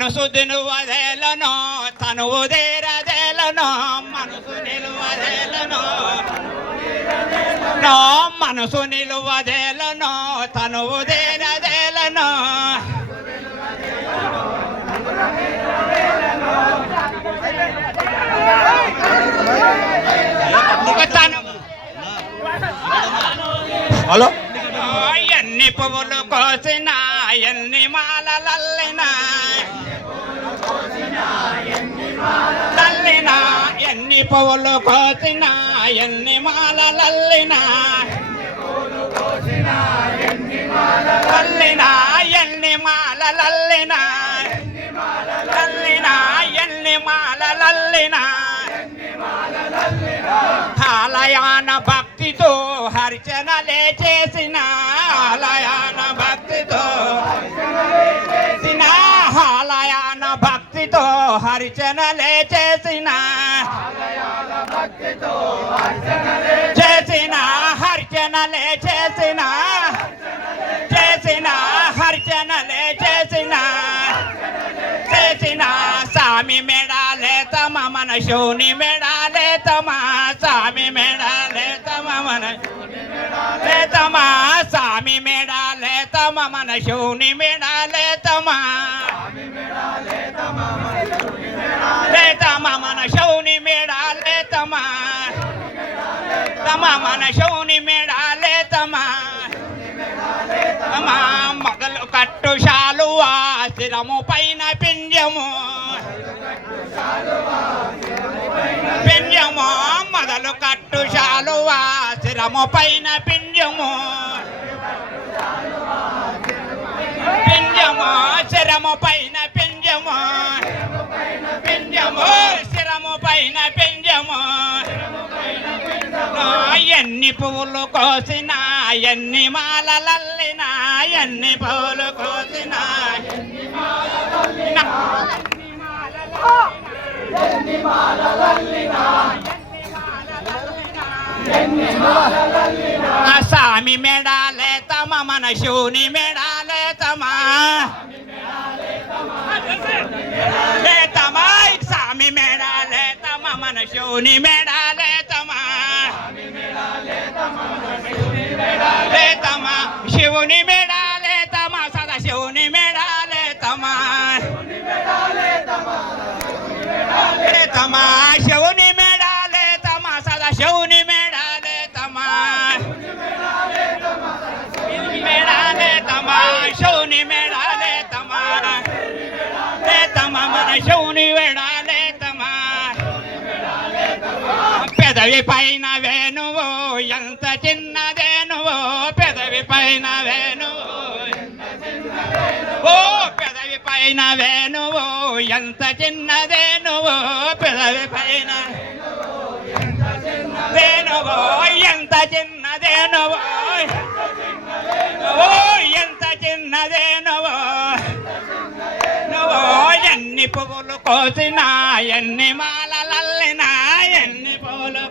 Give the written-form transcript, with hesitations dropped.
మనసు నిలువదేలను తనువు దేరదేలను మనసు నిలువదేలను మనసు నిలువదేలను తనువు దేరదేలను హలో ఎన్ని పువ్వులు కోసినా ఎన్ని మాలలల్లినా లల్లినా ఎన్ని పువ్వులు కోసినా ఎన్ని మాలలల్లినా లల్లినా ఎన్ని మాలలల్లినా లల్లినా ఎన్ని మాలలల్లినా ఆలయాన భక్తితో హరిచనలే చేసిన ఆలయాన భక్తితో ఆలయాన భక్తితో హరిచనలే చేసిన చేసిన హరిచనలే చేసిన చేసిన హరిచనలే చేసిన చేసిన సామి మెడాలే తమ మన శివుని మెడాలే తమ సామి మెడాలే తమ మన తమ సామి మెడాలే తమ మన శివుని మెడాలే తమ తమ మన శివుని మెడాలే తమ తమ మన శివుని మెడాలే తమ తమ మొదలు కట్టు శాలువా శిరము పైన పింజము పింజము మొదలు కట్టు శాలువా శిరము పైన పింజము పింజము శిరము పైన పింజము పింజము శిరము పైన పింజము ఎన్ని పువ్వులు కోసినా ఎన్ని మాలలల్లినా ఎన్ని పువ్వులు కోసినా సామి మెడాలే తమ మన శివుని మెడాలే తమ సామి మెడాలే తమ మన శివుని మెడాలే తమ తమ శివుని మెడాలే తమ సదా శివుని మెడాలే తమ తమ శివుని మెడాలే తమ సదా శివుని మెడాలే తమ మెడాలే తమ శివుని మెడాలే తమ తమ మన శివుని మెడాలే తమ పెదవి పైన వేణువు ఎంత చిన్నదేనువు పెదవి పైన వేణువు ఓ పెదవి పైన వేణువు ఎంత చిన్నదేనువు పెదవి పైన వేణువు ఎంత చిన్నదేనువు ఓ ఎంత చిన్నదేనువు నువ్వు ఎన్ని పువ్వులు కోసినా ఎన్ని మా